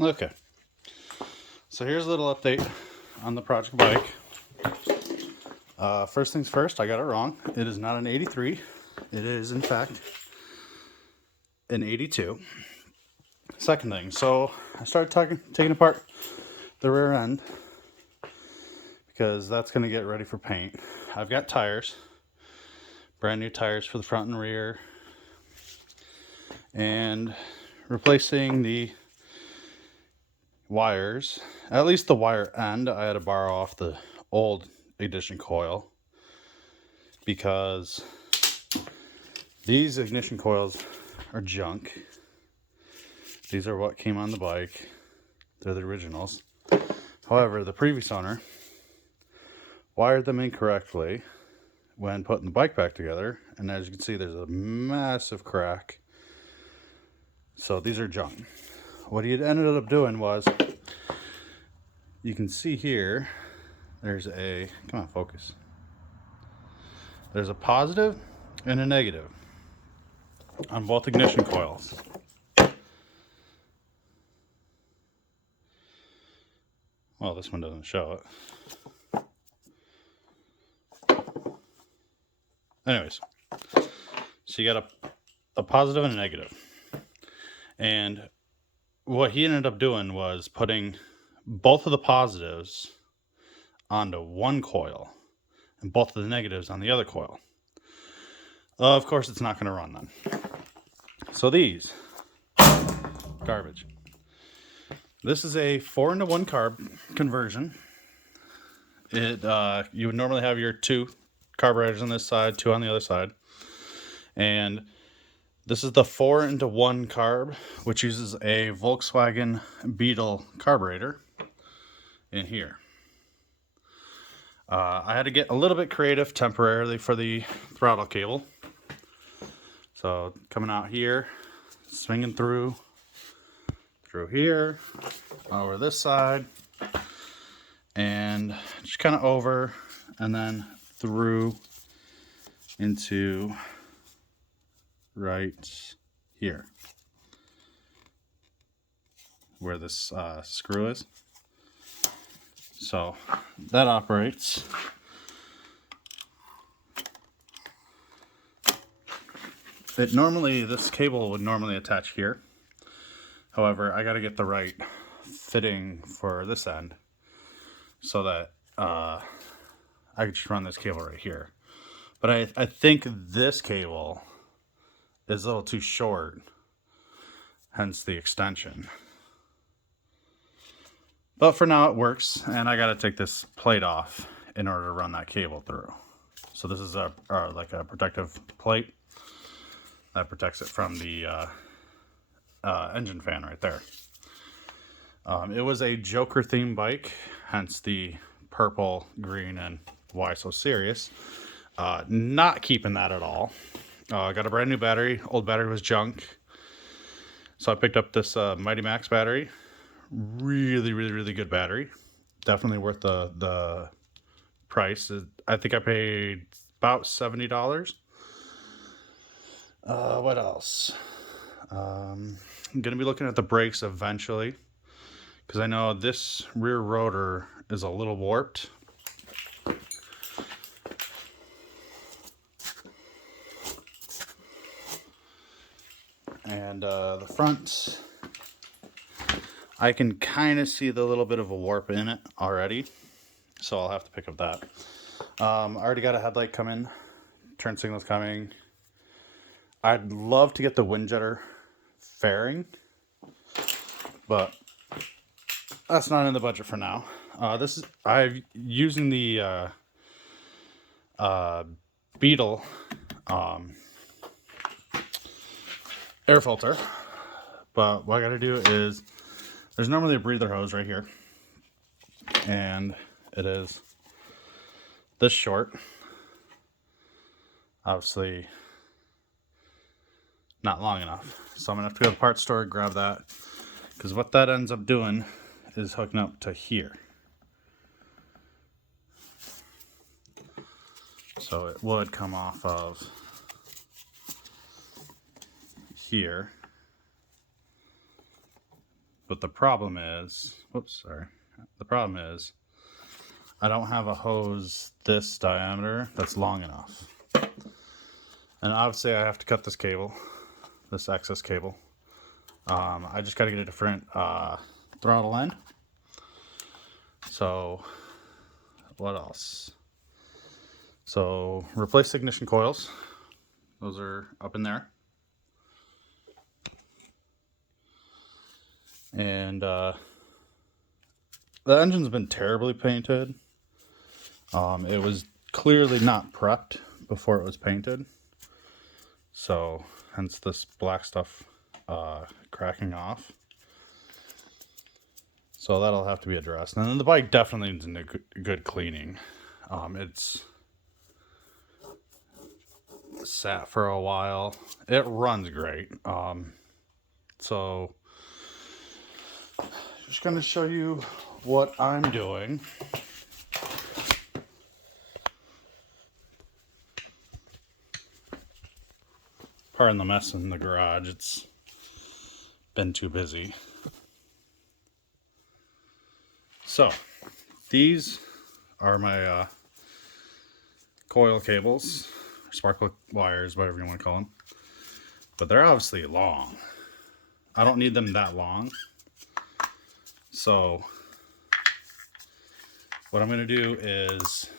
Okay, so here's a little update on the project bike. First things first, I got it wrong. It is not an 83. It is, in fact, an 82. Second thing, so I started taking apart the rear end because that's going to get ready for paint. I've got tires, brand new tires for the front and rear, and replacing the wires, at least the wire end. I had to borrow off the old ignition coil because these ignition coils are junk. These are what came on the bike. They're the originals. However, the previous owner wired them incorrectly when putting the bike back together, and as you can see, there's a massive crack. So these are junk. What he had ended up doing was, you can see here, there's a, come on, focus. There's a positive and a negative on both ignition coils. Well, this one doesn't show it. Anyways, so you got a positive and a negative. And what he ended up doing was putting both of the positives onto one coil and both of the negatives on the other coil. Of course, it's not going to run then. So these, garbage. This is a 4-into-1 carb conversion. You would normally have your 2 carburetors on this side, 2 on the other side. And this is the 4-into-1 carb, which uses a Volkswagen Beetle carburetor in here. I had to get a little bit creative temporarily for the throttle cable. So coming out here, swinging through here, over this side, and just kind of over, and then through into right here where this screw is. So that operates. This cable would normally attach here. However, I got to get the right fitting for this end so that I could just run this cable right here. But I think this cable is a little too short, hence the extension. But for now it works, and I got to take this plate off in order to run that cable through. So this is like a protective plate that protects it from the engine fan right there. It was a Joker themed bike, hence the purple, green, and why so serious. Not keeping that at all. I got a brand new battery. Old battery was junk, so I picked up this Mighty Max battery. Really good battery. Definitely worth the price. I think I paid about $70. What else? I'm gonna be looking at the brakes eventually, because I know this rear rotor is a little warped. And the front, I can kind of see the little bit of a warp in it already, so I'll have to pick up that. I already got a headlight coming, turn signals coming. I'd love to get the wind jetter fairing, but that's not in the budget for now. I'm using the Beetle air filter, but what I gotta do is, there's normally a breather hose right here, and it is this short. Obviously not long enough, so I'm gonna have to go to the parts store, grab that, because what that ends up doing is hooking up to here. So it would come off of here. But the problem is, the problem is I don't have a hose this diameter that's long enough. And obviously I have to cut this cable, this excess cable. I just got to get a different throttle end. So what else? So replace ignition coils. Those are up in there. And the engine's been terribly painted. It was clearly not prepped before it was painted. So hence this black stuff cracking off. So that'll have to be addressed. And then the bike definitely needs a good cleaning. It's sat for a while. It runs great. So just going to show you what I'm doing. Pardon the mess in the garage. It's been too busy. So these are my coil cables, spark plug wires, whatever you want to call them. But they're obviously long. I don't need them that long. So what I'm going to do is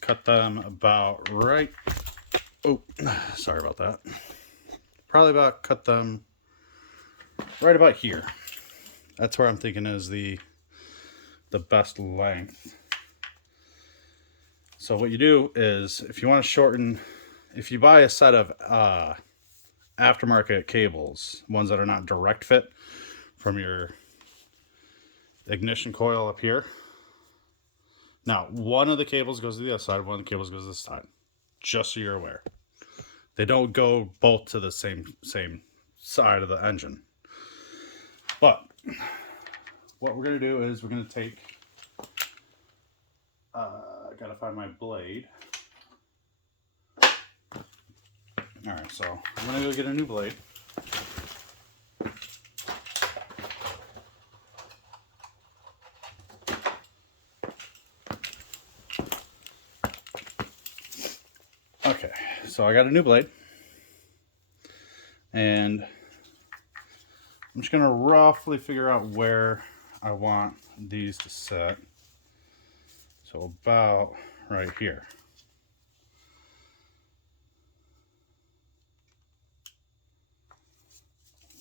cut them about right. Oh, sorry about that. Probably about cut them right about here. That's where I'm thinking is the best length. So what you do is, if you want to shorten, if you buy a set of aftermarket cables, ones that are not direct fit from your ignition coil up here. Now, one of the cables goes to the other side, one of the cables goes to this side. Just so you're aware. They don't go both to the same side of the engine. But what we're going to do is we're going to take, I got to find my blade. Alright, so I'm going to go get a new blade. Okay, so I got a new blade. And I'm just going to roughly figure out where I want these to set. So about right here.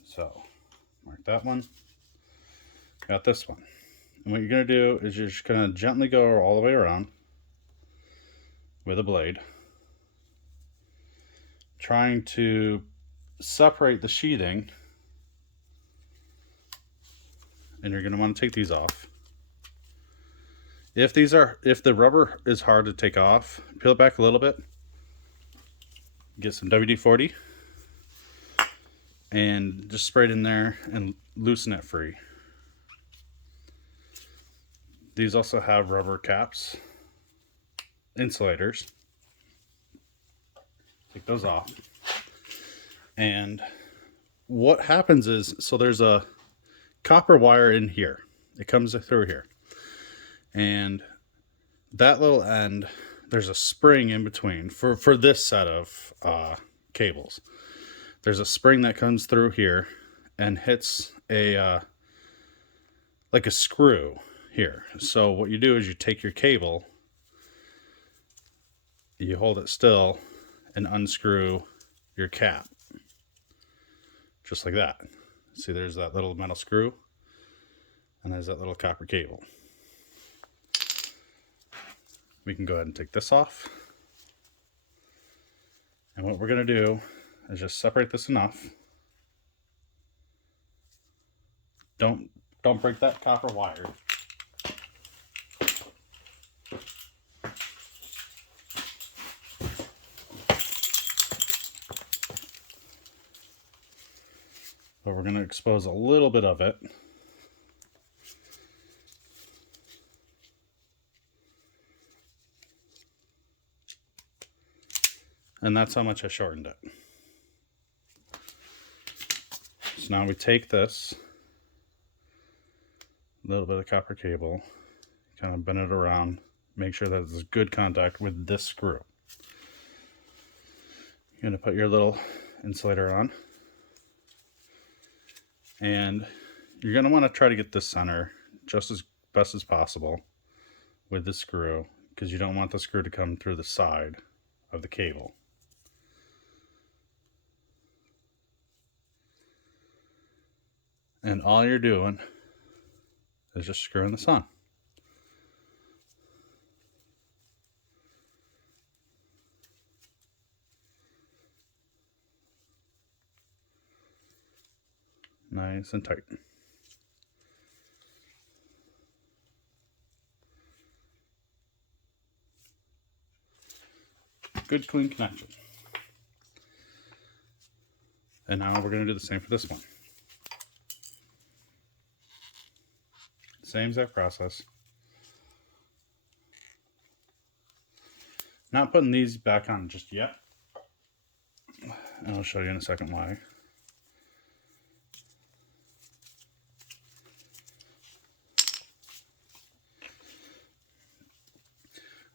So mark that one. Got this one. And what you're going to do is you're just going to gently go all the way around with a blade, trying to separate the sheathing. And you're going to want to take these off. If the rubber is hard to take off, peel it back a little bit. Get some WD-40 and just spray it in there and loosen it free. These also have rubber caps, insulators. Take those off. And what happens is, so there's a copper wire in here. It comes through here. And that little end, there's a spring in between for this set of cables. There's a spring that comes through here and hits a like a screw here. So what you do is you take your cable, you hold it still and unscrew your cap. Just like that. See, there's that little metal screw and there's that little copper cable. We can go ahead and take this off. And what we're going to do is just separate this enough. Don't break that copper wire. But we're going to expose a little bit of it. And that's how much I shortened it. So now we take this little bit of copper cable, kind of bend it around, make sure that it's good contact with this screw. You're going to put your little insulator on, and you're going to want to try to get this center just as best as possible with the screw, because you don't want the screw to come through the side of the cable. And all you're doing is just screwing this on. Nice and tight. Good clean connection. And now we're going to do the same for this one. Same exact process. Not putting these back on just yet. And I'll show you in a second why.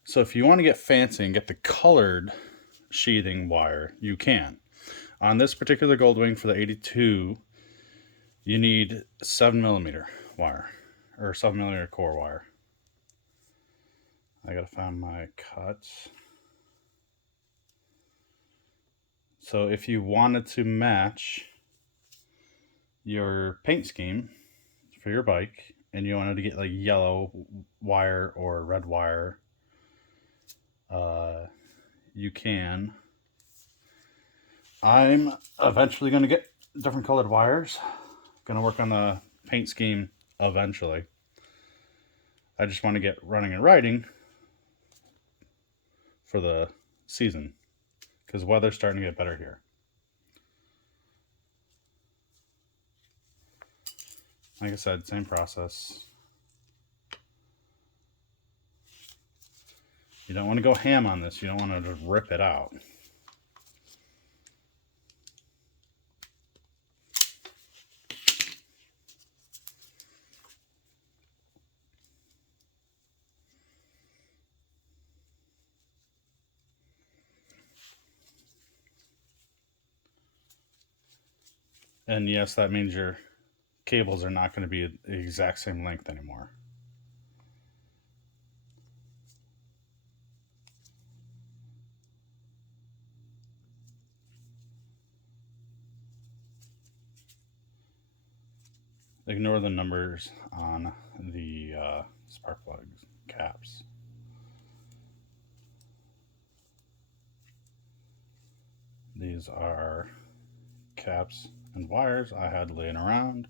So if you want to get fancy and get the colored sheathing wire, you can. On this particular Goldwing for the 82, you need 7mm wire, or 7mm core wire. I gotta find my cuts. So if you wanted to match your paint scheme for your bike, and you wanted to get like yellow wire or red wire, you can. I'm eventually going to get different colored wires. Going to work on the paint scheme eventually. I just want to get running and riding for the season, because weather's starting to get better here. Like I said, same process. You don't want to go ham on this. You don't want to just rip it out. And yes, that means your cables are not going to be the exact same length anymore. Ignore the numbers on the spark plug caps. These are caps and wires I had laying around,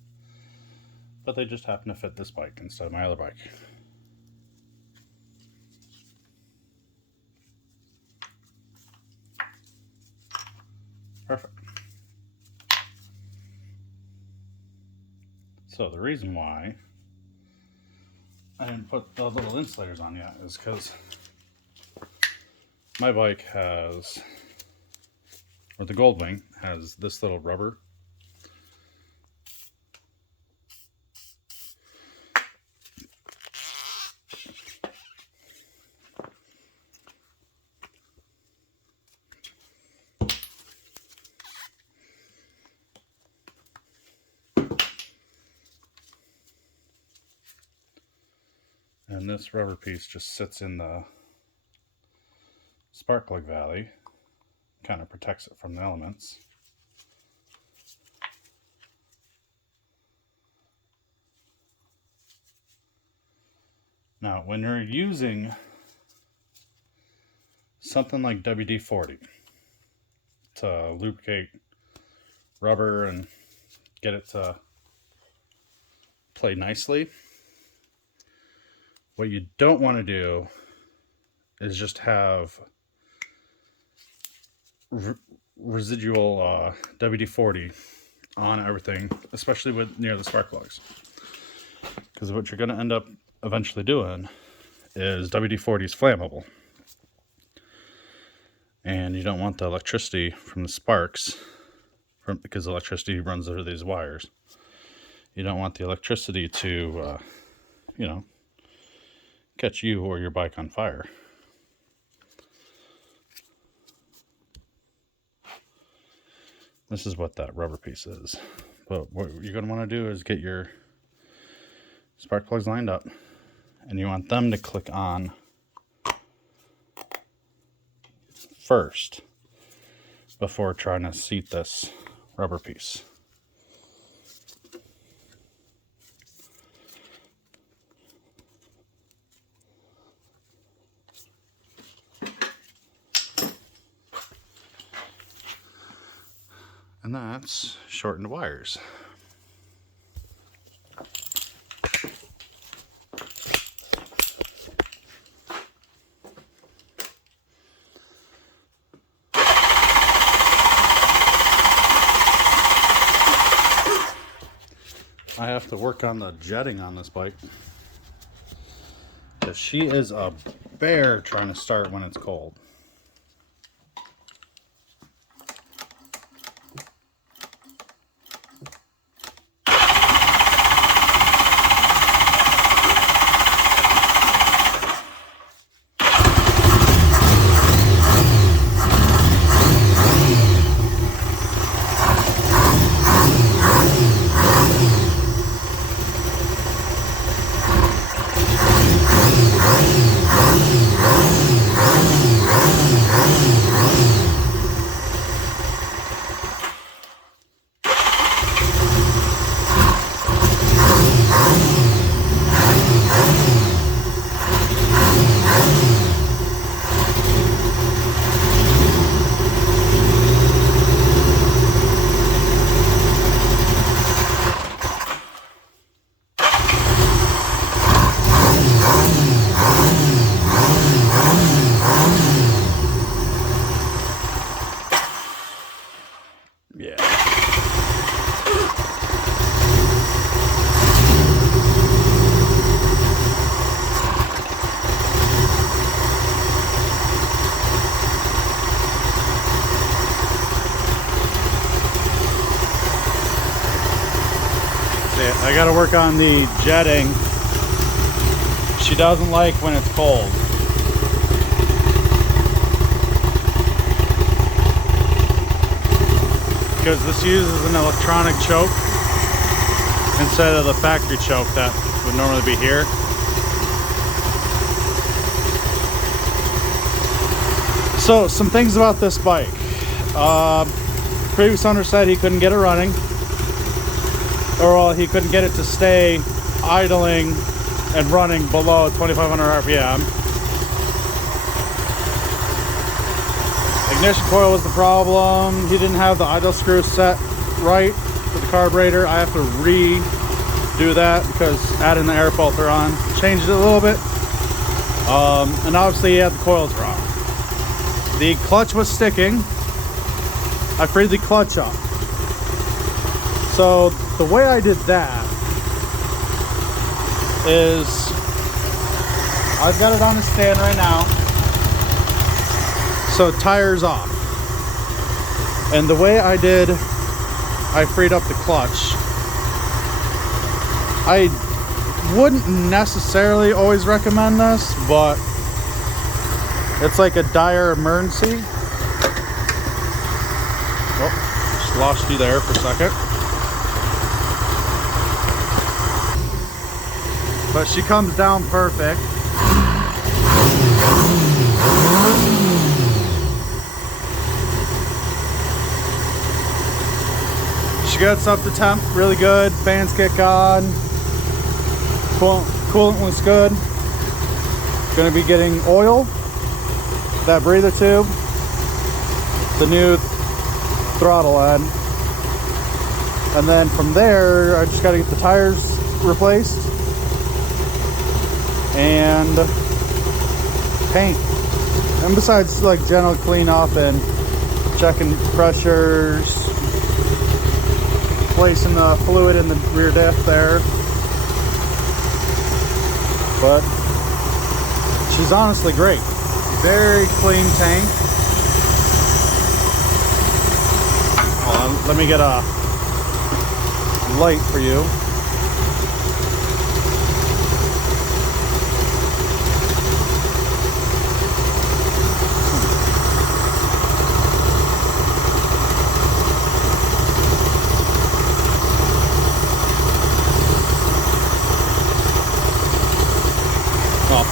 but they just happen to fit this bike instead of my other bike. Perfect. So the reason why I didn't put the little insulators on yet is because my bike has, or the Goldwing has, this little rubber. And this rubber piece just sits in the spark plug valley, kind of protects it from the elements. Now, when you're using something like WD-40 to lubricate rubber and get it to play nicely, what you don't want to do is just have residual WD-40 on everything, especially with near the spark plugs. Because what you're going to end up eventually doing is WD-40 is flammable. And you don't want the electricity from the sparks because electricity runs through these wires. You don't want the electricity to, you know, catch you or your bike on fire. This is what that rubber piece is. But what you're going to want to do is get your spark plugs lined up, and you want them to click on first before trying to seat this rubber piece. And that's shortened wires. I have to work on the jetting on this bike, because she is a bear trying to start when it's cold. Yeah. I gotta work on the jetting. She doesn't like when it's cold. Because this uses an electronic choke instead of the factory choke that would normally be here. So, some things about this bike. Previous owner said he couldn't get it running, or he couldn't get it to stay idling and running below 2,500 RPM. Ignition coil was the problem. He didn't have the idle screw set right for the carburetor. I have to redo that because adding the air filter on changed it a little bit. And obviously he had the coils wrong. The clutch was sticking. I freed the clutch up. So the way I did that is I've got it on a stand right now. So tires off. And the way I freed up the clutch. I wouldn't necessarily always recommend this, but it's like a dire emergency. Oh, just lost you there for a second. But she comes down perfect. She gets up to temp really good. Fans kick on. Coolant was good. Gonna be getting oil, that breather tube, the new throttle end, and then from there I just got to get the tires replaced and paint. And besides, like, general cleanup and checking pressures, placing the fluid in the rear diff there. But she's honestly great. Very clean tank. let me get a light for you. Oh.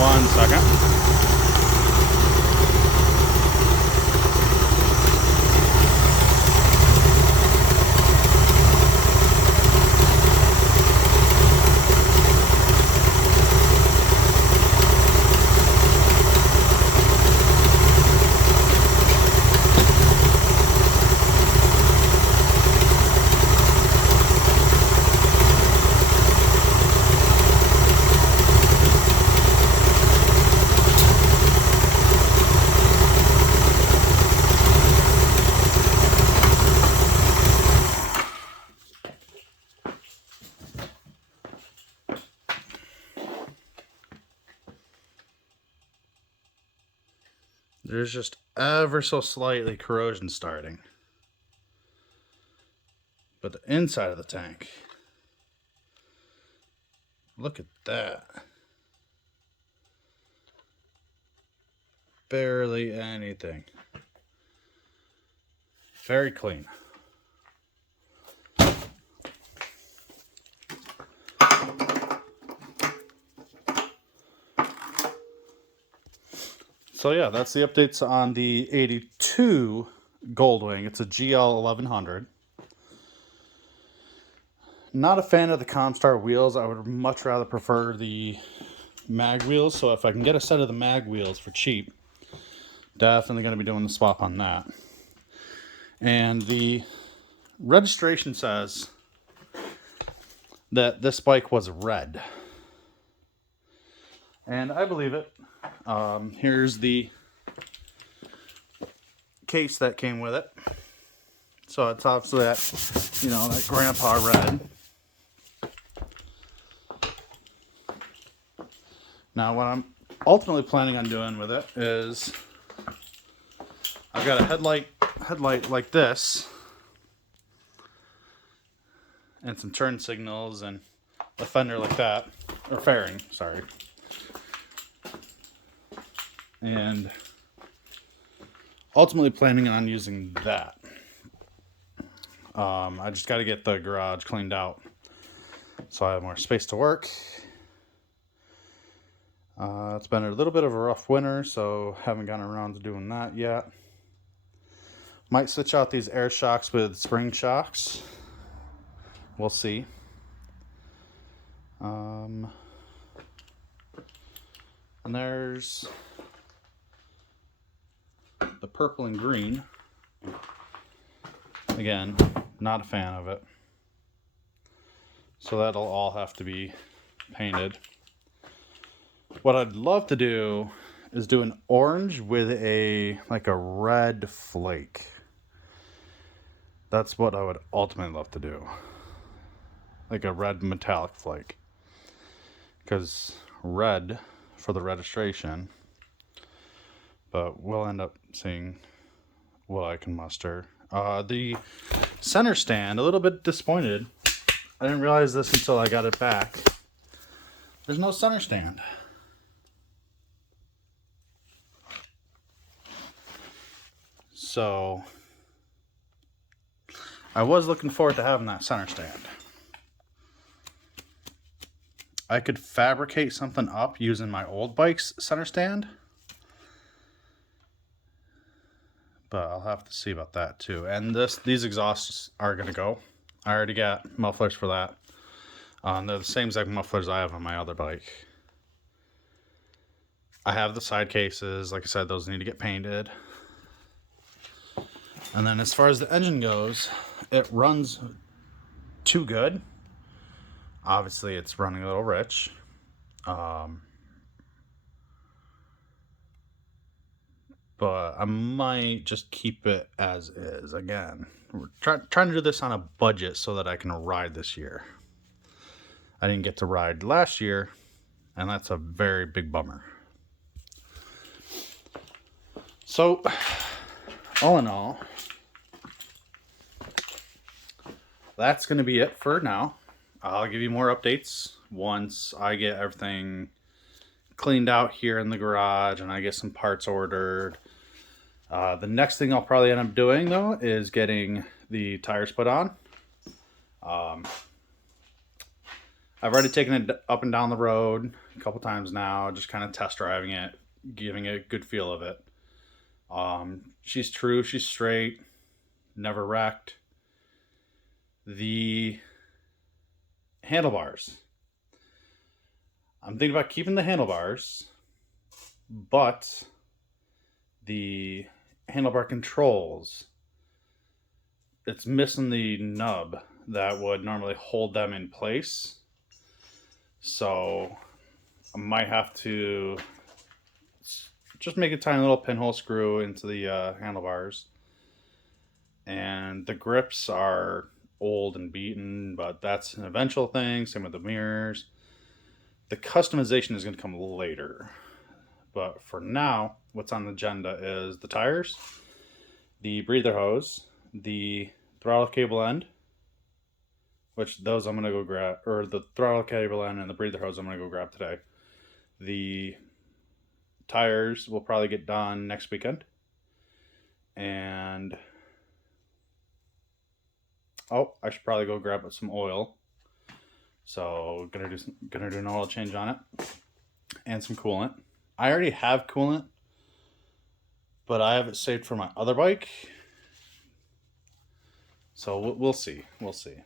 1 second. There's just ever so slightly corrosion starting. But the inside of the tank, look at that. Barely anything. Very clean. So yeah, that's the updates on the 82 Goldwing. It's a GL 1100. Not a fan of the Comstar wheels. I would much rather prefer the mag wheels. So if I can get a set of the mag wheels for cheap, definitely going to be doing the swap on that. And the registration says that this bike was red. And I believe it. Here's the case that came with it. So it's obviously that, you know, that grandpa red. Now what I'm ultimately planning on doing with it is I've got a headlight like this and some turn signals and a fender like that, or fairing, sorry. And ultimately planning on using that. I just got to get the garage cleaned out so I have more space to work. It's been a little bit of a rough winter, so haven't gotten around to doing that yet. Might switch out these air shocks with spring shocks. We'll see. And there's the purple and green. Again, not a fan of it. So that'll all have to be painted. What I'd love to do is do an orange with a red flake. That's what I would ultimately love to do. Like a red metallic flake. Because red for the registration. But we'll end up seeing what I can muster. The center stand, a little bit disappointed. I didn't realize this until I got it back. There's no center stand. So I was looking forward to having that center stand. I could fabricate something up using my old bike's center stand. But I'll have to see about that too. And these exhausts are going to go. I already got mufflers for that. They're the same exact mufflers I have on my other bike. I have the side cases. Like I said, those need to get painted. And then as far as the engine goes, it runs too good. Obviously, it's running a little rich. But I might just keep it as is. Again, we're trying to do this on a budget so that I can ride this year. I didn't get to ride last year, and that's a very big bummer. So all in all, that's going to be it for now. I'll give you more updates once I get everything cleaned out here in the garage and I get some parts ordered. The next thing I'll probably end up doing, though, is getting the tires put on. I've already taken it up and down the road a couple times now, just kind of test driving it, giving it a good feel of it. She's true, she's straight, never wrecked. The handlebars. I'm thinking about keeping the handlebars, but the handlebar controls, it's missing the nub that would normally hold them in place. So I might have to just make a tiny little pinhole screw into the handlebars. And the grips are old and beaten, but that's an eventual thing. Same with the mirrors. The customization is going to come later. But for now, what's on the agenda is the tires, the breather hose, the throttle cable end, which those I'm going to go grab, or the throttle cable end and the breather hose I'm going to go grab today. The tires will probably get done next weekend. And oh, I should probably go grab some oil. So gonna do an oil change on it and some coolant. I already have coolant, but I have it saved for my other bike. So we'll see. We'll see.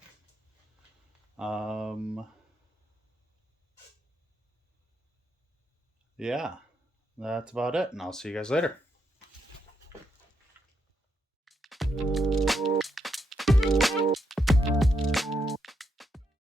Yeah, that's about it. And I'll see you guys later.